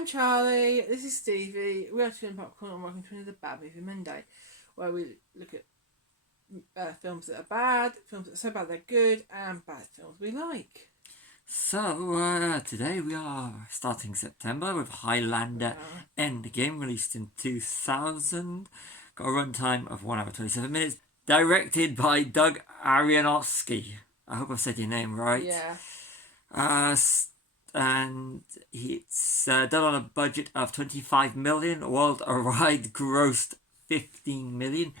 I'm Charlie. This is Stevie. We are Chewing Popcorn and welcome to another Bad Movie Monday, where we look at films that are bad, films that are so bad they're good, and bad films we like. So, today we are starting September with Highlander Endgame, released in 2000. Got a runtime of 1 hour 27 minutes. Directed by Doug Aronofsky. I hope I've said your name right. Yeah. And it's done on a budget of 25 million. Worldwide grossed 15 million.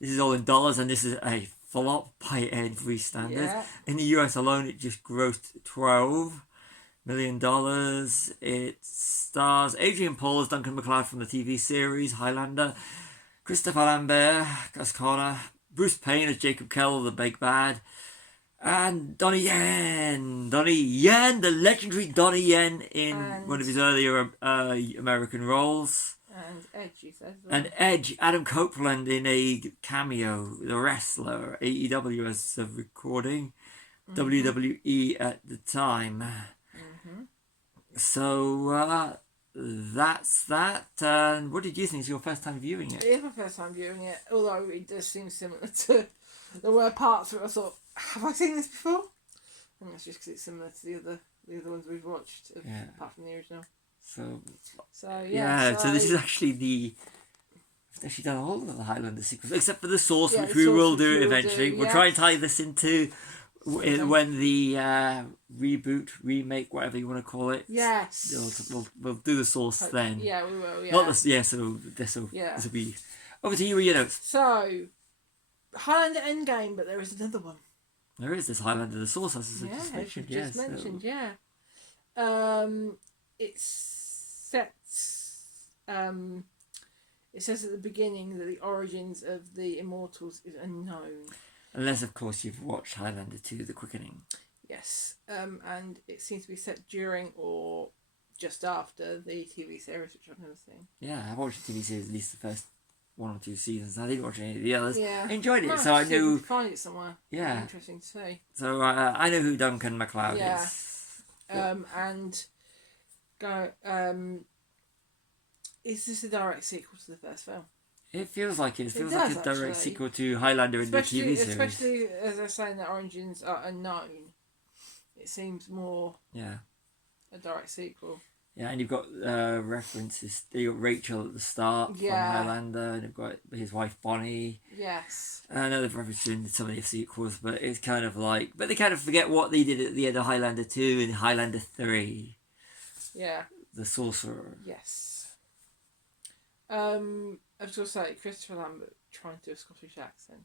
This is all in dollars, and this is a flop by every standard. Yeah. In the US alone, it just grossed $12 million. It stars Adrian Paul as Duncan MacLeod from the TV series Highlander, Christopher Lambert as Connor, Bruce Payne as Jacob Kell, the big bad, and Donnie Yen, the legendary Donnie Yen in one of his earlier American roles. And Edge, he says. And Edge, Adam Copeland in a cameo, the wrestler, AEW as of recording, WWE at the time. So that's that. And what did you think? It's your first time viewing it? It is my first time viewing it, although it does seem similar to... There were parts where I thought, have I seen this before? And that's just because it's similar to the other ones we've watched, apart from the original. So this is actually I've actually done all of the Highlander sequels, except for The Source, which we will do eventually. We'll try and tie this into when the reboot, remake, whatever you want to call it. Yes. We'll do The Source then. Yeah, we will, yeah. Not the, so this will be... Over to you with your notes. So, Highlander Endgame, but there is another one. There is this Highlander The Source, as I just mentioned. It's set. It says at the beginning that the origins of the Immortals is unknown. Unless, of course, you've watched Highlander 2: The Quickening. Yes, and it seems to be set during or just after the TV series, which I've never seen. Yeah, I watched the TV series at least the first 1 or 2 seasons. I didn't watch any of the others. Yeah. I enjoyed it, so I knew... Find it somewhere. Yeah. Interesting to see. So I know who Duncan MacLeod is. Is this a direct sequel to the first film? It feels like it. It feels like a direct sequel to Highlander in the TV series. Especially as they're saying that origins are unknown. It seems more a direct sequel. Yeah, and you've got references. You've got Rachel at the start from Highlander, and you've got his wife Bonnie. Yes. I know they've referenced in some of the sequels, but it's kind of like... But they kind of forget what they did at the end of Highlander 2 and Highlander 3. Yeah. The Sorcerer. Yes. I was going to say, Christopher Lambert trying to do a Scottish accent.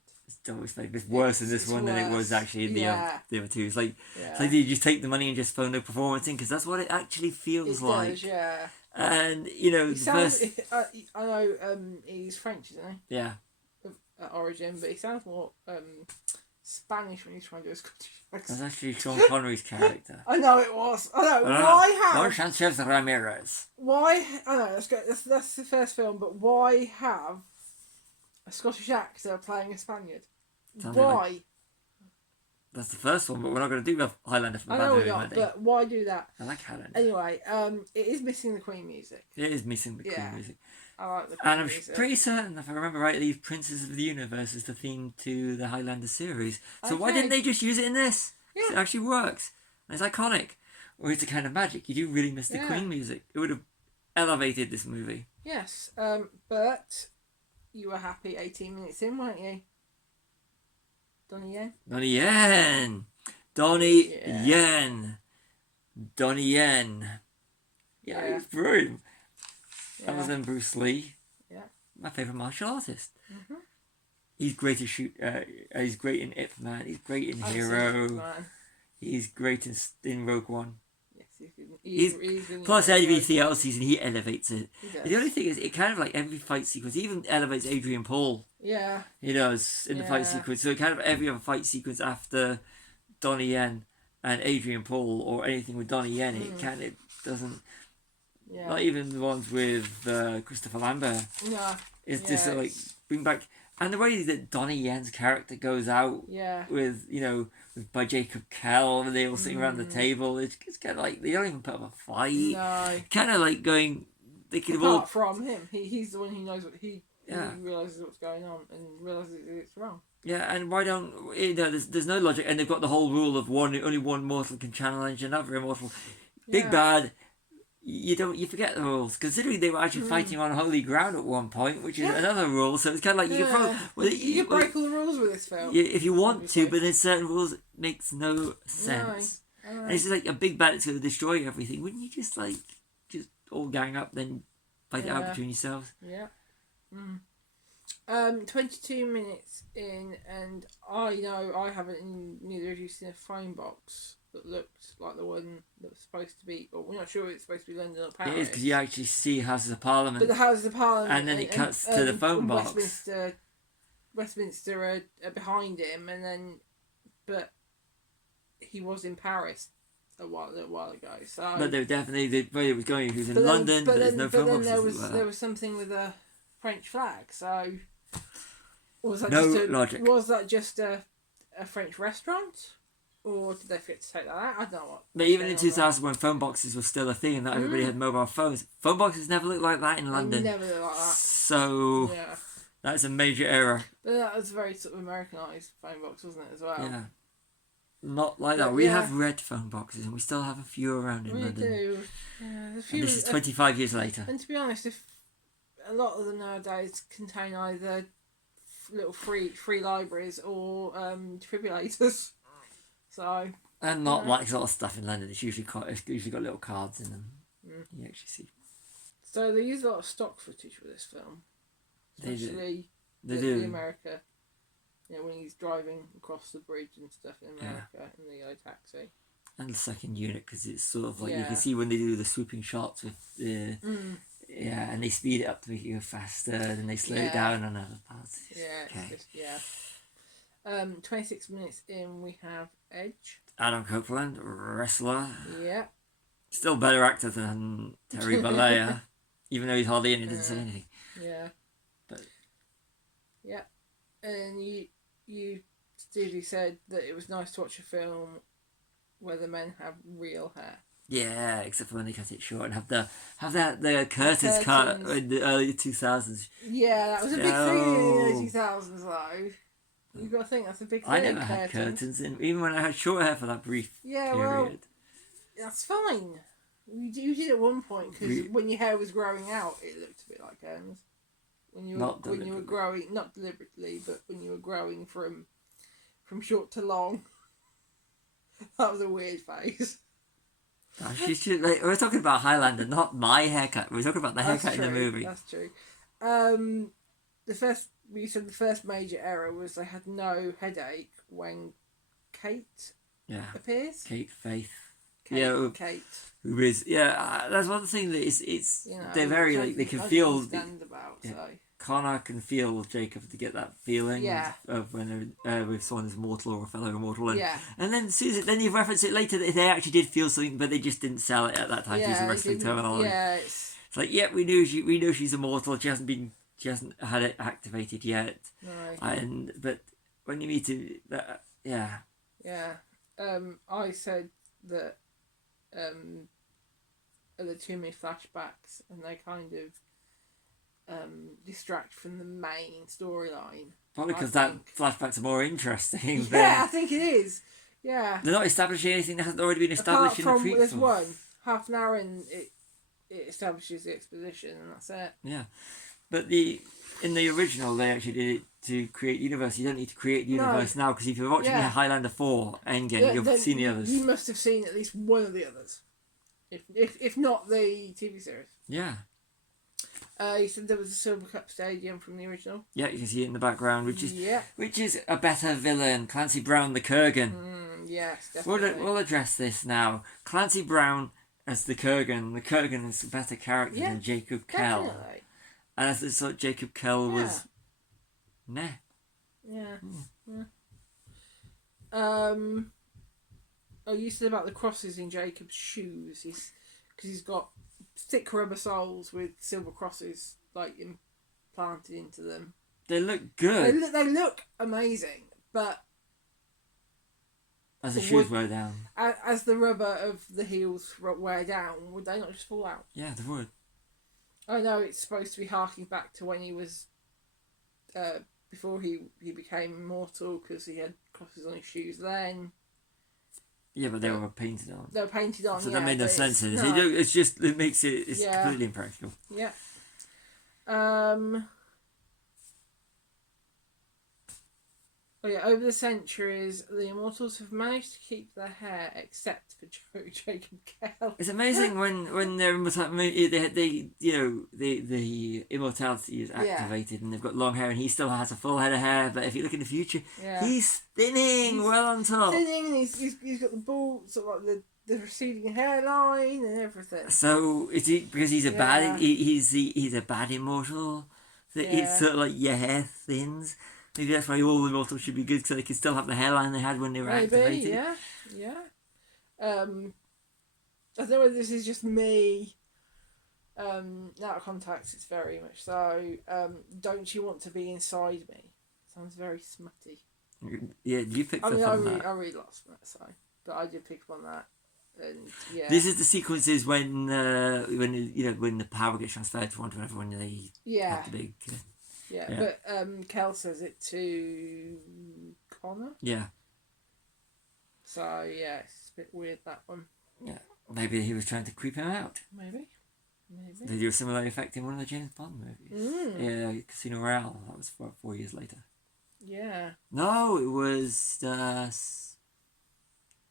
It's worse in this one than it was actually in the other two. It's like, did you just take the money and just phone the performance in? Because that's what it actually feels like. Does, yeah. And, I know he's French, isn't he? Yeah. At origin, but he sounds more Spanish when he's trying to do a Scottish accent. That's actually Sean Connery's character. I know it was. I know. Why have... Don Sanchez Ramirez. Why... I know, that's the first film, but why have a Scottish actor playing a Spaniard? Why? That's the first one, but we're not going to do Highlander for I know we're not, but why do that? I like Highlander. Anyway, it is missing the Queen music. It is missing the Queen music. I like the Queen music. And I'm pretty certain, if I remember rightly, Princes of the Universe is the theme to the Highlander series. So why didn't they just use it in this? Yeah. It actually works. And it's iconic. Or it's a kind of magic. You do really miss the Queen music. It would have elevated this movie. Yes, but you were happy 18 minutes in, weren't you? Donnie Yen. Yeah, he's brilliant. That was then Bruce Lee. Yeah. My favourite martial artist. Mm-hmm. He's great to shoot. He's great in Ip Man. He's great in Hero. He's great in Rogue One. Yes, he's plus every theater season he elevates it. The only thing is, it kind of like every fight sequence, he even elevates Adrian Paul. Yeah. He does in the fight sequence. So kind of every other fight sequence after Donnie Yen and Adrian Paul or anything with Donnie Yen, it doesn't. Yeah. Not even the ones with Christopher Lambert. Yeah. It's just like bring back, and the way that Donnie Yen's character goes out with by Jacob Kell, and they all sitting around the table. It's kind of like they don't even put up a fight. No. Kind of like going. They could have all. Apart from him, he's the one who knows what he realizes what's going on and realizes it's wrong. Yeah, and why don't there's no logic, and they've got the whole rule of only one mortal can challenge another immortal. Big bad. You forget the rules, considering they were actually fighting on holy ground at one point, which is another rule. So it's kind of like you can probably you break all the rules with this film if you want to, but then certain rules makes no sense. No. And it's just like a big bad that's going to destroy everything. Wouldn't you just all gang up then fight it out between yourselves? Yeah. 22 minutes in, and I know I haven't neither of you seen a phone box that looked like the one that was supposed to be, but we're not sure it's supposed to be London or Paris. It is, because you actually see Houses of Parliament. But the Houses of Parliament, and then it cuts to the phone box. Westminster are behind him, but he was in Paris a while ago. So, but they were definitely it was going. He was in London, but there's no phone boxes. But then there was something with a French flag. So was that logic? Was that just a French restaurant? Or did they forget to take that out? I don't know what. But even in 2000, when phone boxes were still a thing and not everybody had mobile phones, phone boxes never looked like that in London. Never looked like that. So that's a major error. But that was a very sort of Americanised phone box, wasn't it, as well? Yeah. Not like that. We have red phone boxes and we still have a few around in London. We do. Yeah, and this is 25 years later. And to be honest, if a lot of them nowadays contain either little free libraries or defibrillators. So. And not like sort of stuff in London. It's usually got little cards in them. You actually see. So they use a lot of stock footage for this film, especially the America. You know, when he's driving across the bridge and stuff in America in the yellow taxi. And the second unit, because it's sort of like you can see when they do the swooping shots with the and they speed it up to make it go faster, then they slow it down on other parts. Yeah, 26 minutes in, we have Edge. Adam Copeland, wrestler. Yeah. Still better actor than Terry Bollea, even though he's hardly in it, doesn't say anything. Yeah. But. Yeah. And you, Stevie, said that it was nice to watch a film where the men have real hair. Yeah, except for when they cut it short and have the curtains cut in the early 2000s. Yeah, that was a big thing in the early 2000s, though. You've got to think that's a big thing. I never had curtains in, even when I had short hair for that brief period. Well, that's fine. You did at one point, because when your hair was growing out, it looked a bit like curtains. When you were growing, not deliberately, but when you were growing from short to long. That was a weird phase. We're talking about Highlander, not my haircut. We're talking about the haircut in the movie. That's true. You said the first major error was they had no headache when Kate appears. Faith. Kate. Who is that's one thing that it's they're very like they can feel. Connor can feel Jacob to get that feeling of when with someone is mortal or a fellow immortal, and then then you reference it later that they actually did feel something, but they just didn't sell it at that time. Using wrestling terminology. Yeah, it's like we know she's immortal. She hasn't had it activated yet. No. But when you meet it, I said that are there too many flashbacks and they kind of distract from the main storyline. Probably because that flashbacks are more interesting. I think it is. Yeah. They're not establishing anything that hasn't already been established in the prequel. There's one half an hour and it establishes the exposition and that's it. Yeah. But in the original, they actually did it to create universe. You don't need to create the universe now, because if you're watching Highlander 4 Endgame, you've seen the others. You must have seen at least one of the others, if not the TV series. Yeah. You said there was a Silver Cup Stadium from the original. Yeah, you can see it in the background, which is a better villain, Clancy Brown the Kurgan. Yes, definitely. We'll address this now. Clancy Brown as the Kurgan. The Kurgan is a better character than Jacob Kell. Definitely. And I thought Jacob Kell was... Nah. Yeah. You said about the crosses in Jacob's shoes. Because he's got thick rubber soles with silver crosses like implanted into them. They look good. They look amazing, but As the shoes wear down. As the rubber of the heels wear down, would they not just fall out? Yeah, they would. I know it's supposed to be harking back to when he was, before he became immortal, because he had crosses on his shoes then. Yeah, but they were painted on. They were painted on, so yeah. that made no sense. No. It's just, it makes it, it's completely impractical. Yeah. Oh yeah, over the centuries, the immortals have managed to keep their hair, except for Jacob Kell. It's amazing when they're the immortality is activated and they've got long hair and he still has a full head of hair. But if you look in the future, he's thinning well on top. Thinning, and he's got the bald, sort of like the receding hairline and everything. So is he because he's a bad he's a bad immortal? It's sort of like your hair thins. Maybe that's why all immortals should be good, so they can still have the hairline they had when they were activated. Yeah. I don't know whether this is just me. Out of context, it's very much so. Don't you want to be inside me? Sounds very smutty. Yeah, you picked up on that. I really lost that, so, but I did pick up on that. And yeah. This is the sequences when the power gets transferred to one to another when they have the big. But Kel says it to Connor. Yeah. So yeah, it's a bit weird, that one. Yeah, maybe he was trying to creep him out. Maybe. They do a similar effect in one of the James Bond movies. Yeah, Casino Royale. That was 4 years later. Yeah. No, it was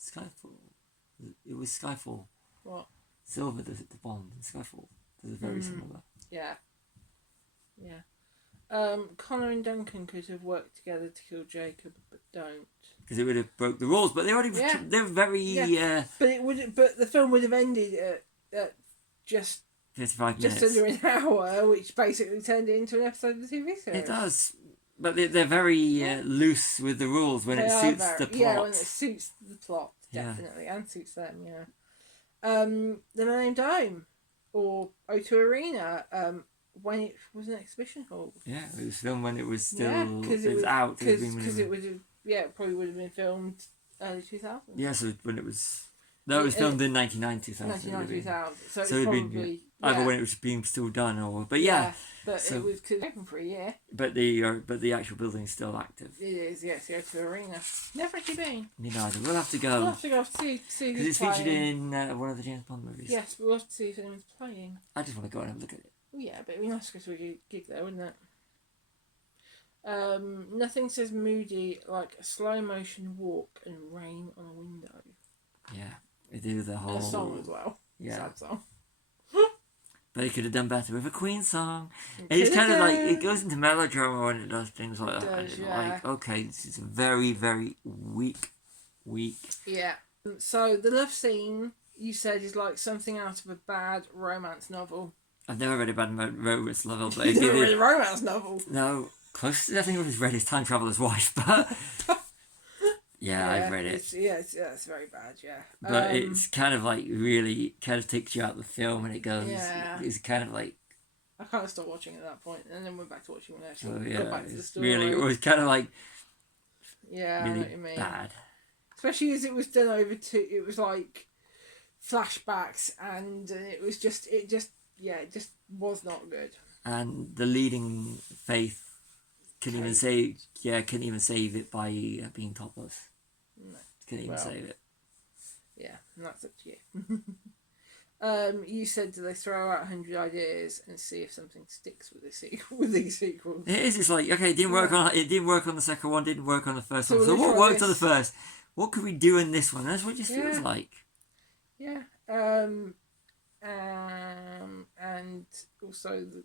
Skyfall. It was Skyfall. What? Silver, the Bond in Skyfall. They're very similar. Yeah. Connor and Duncan could have worked together to kill Jacob, but don't. Because it would have broke the rules, but they already they're very. But the film would have ended at just 55 minutes, just under an hour, which basically turned it into an episode of the TV series. It does, but they're very loose with the rules when it suits the plot. Yeah, when it suits the plot, definitely, and suits them. Yeah. The Millennium Dome, or O2 Arena. When it was an exhibition hall. Yeah, it was filmed when it was still it was out. Because it would have, it probably would have been filmed early 2000s. Yeah, so when it was... No, it was filmed in 99, 2000. 2000. So it'd been either when it was being still done or... But but it was open for a year. But the actual building's still active. It is, yes, the O2 Arena. Never actually been. Me neither. We'll have to go. We'll have to go see because it's featured in one of the James Bond movies. Yes, but we'll have to see if anyone's playing. I just want to go and have a look at it. Well, yeah, but it'd be nice to go to a gig there, wouldn't it? Nothing says moody like a slow motion walk and rain on a window. Yeah, they do the whole... And a song as well. Yeah. Sad song. But he could have done better with a Queen song. And it's kind of like, it goes into melodrama when it does things like that. Like, okay, this is a very, very weak. Yeah. So the love scene, you said, is like something out of a bad romance novel. I've never read a bad romance novel, but You've never read a romance novel? No, close. I think I've read his Time Traveler's Wife, but I've read it. It's very bad. Yeah, but it's kind of like really kind of takes you out of the film, and it goes. Yeah. It's kind of like. I kind of stopped watching at that point, and then went back to watching when I actually got back to the story. Really, it was kind of like. Yeah, really I know what you mean. Bad. Especially as it was done over it was like flashbacks, and it just was not good. And the leading Faith couldn't even save it by being topless. No. Couldn't even save it. Yeah, and that's up to you. You said, do they throw out 100 ideas and see if something sticks with these sequels? It is. It's like, okay, it didn't work on the second one, didn't work on the first one. So what worked on the first? What could we do in this one? That's what it just feels like. Yeah. And also the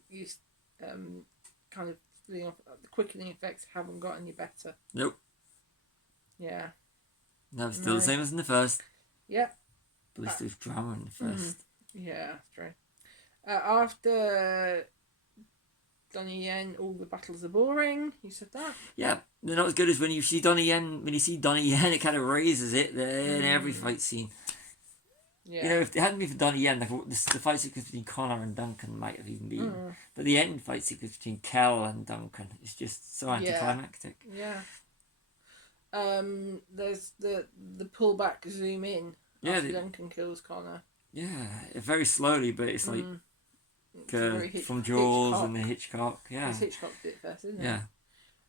kind of the quickening effects haven't got any better. Nope. Yeah. No, it's still the same as in the first. Yeah. But at least there's drama in the first. Yeah, that's true. After Donnie Yen, all the battles are boring. You said that? Yeah, they're not as good as when you see Donnie Yen. When you see Donnie Yen, it kind of raises it in every fight scene. Yeah. You know, if it hadn't been for Donnie Yen, the fight sequence between Connor and Duncan might have even been. But the end fight sequence between Kel and Duncan is just so anticlimactic. Yeah. There's the pullback zoom in. Yeah, After Duncan kills Connor. Yeah, very slowly, but it's like from Jaws and the Hitchcock. Yeah, it's Hitchcock did it first, isn't it? Yeah.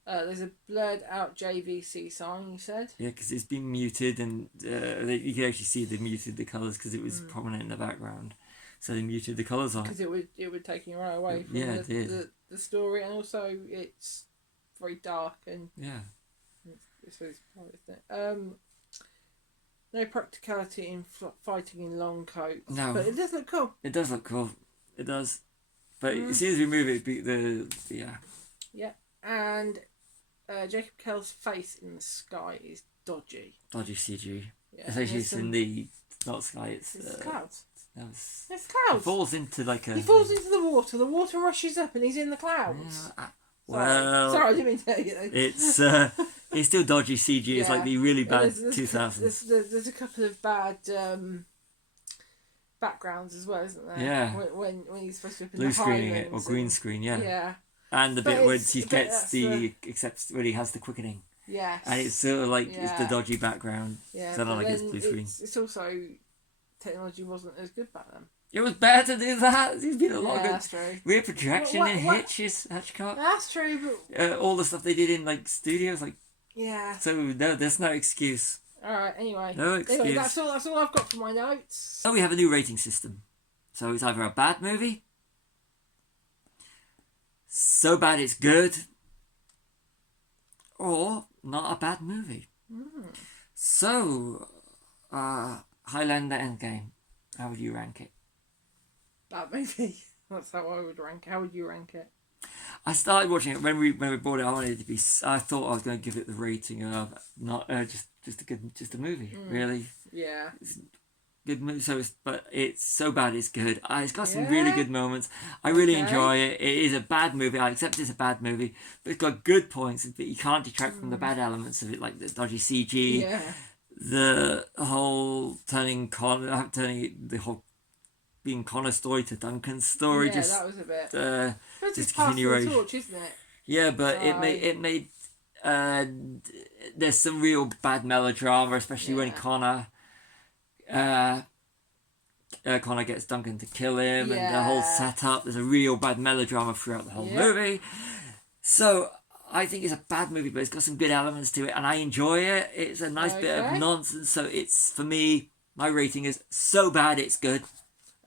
There's a blurred out JVC sign. You said. Yeah, because it's been muted, and you can actually see they muted the colours because it was prominent in the background, so they muted the colours on it. Because it would take you right away from the story, and also it's very dark and it's very surprised, isn't it? No practicality in fighting in long coats. No, but it does look cool. It does look cool. It does, but as soon as we move it, Yeah, and Jacob Kell's face in the sky is dodgy. Dodgy CG. Yeah, especially it's in the not sky. It's clouds. It's clouds. He falls into He falls into the water. The water rushes up, and he's in the clouds. Yeah, sorry, I didn't mean to tell you that. It's still dodgy CG. It's like the really bad 2000s. There's a couple of bad backgrounds as well, isn't there? Yeah. When he's supposed to be blue screening it or green screen, yeah. Yeah. And the bit where he gets except when he has the quickening. Yes. And it's sort of like it's the dodgy background. Yeah. So I don't like it's blue screen. It's also technology wasn't as good back then. It was better to do that. There's been a lot of good. That's true. Rear projection in Hitchcock. That's true, but all the stuff they did in like studios, like. Yeah. So no, there's no excuse. All right. Anyway. No excuse. Anyway, that's all I've got for my notes. So we have a new rating system. So it's either a bad movie, so bad it's good, or not a bad movie. So, Highlander Endgame. How would you rank it? Bad movie. That's how I would rank it. How would you rank it? I started watching it when we bought it. I thought I was going to give it the rating of not just a movie. Really. Yeah. It's good movie. But it's so bad it's good. It's got some really good moments. I really enjoy it. It is a bad movie. I accept it's a bad movie, but it's got good points. But you can't detract from the bad elements of it, like the dodgy CG. Yeah. The whole being Connor's story to Duncan's story. Yeah, that was a bit. Just passing the torch, isn't it? Yeah, but it made there's some real bad melodrama, especially when Connor gets Duncan to kill him, and the whole setup. There's a real bad melodrama throughout the whole movie. So I think it's a bad movie, but it's got some good elements to it, and I enjoy it. It's a nice bit of nonsense. So it's, for me, my rating is so bad it's good.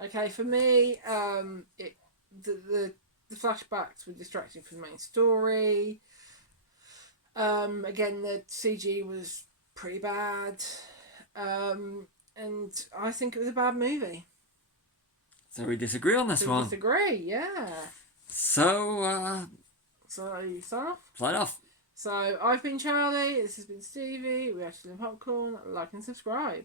Okay, for me, the flashbacks were distracting from the main story. Again, the CG was pretty bad, and I think it was a bad movie. So we disagree on this one. Disagree, yeah. So you sign off? Sign off. So I've been Charlie. This has been Stevie. We are still in popcorn. Like and subscribe.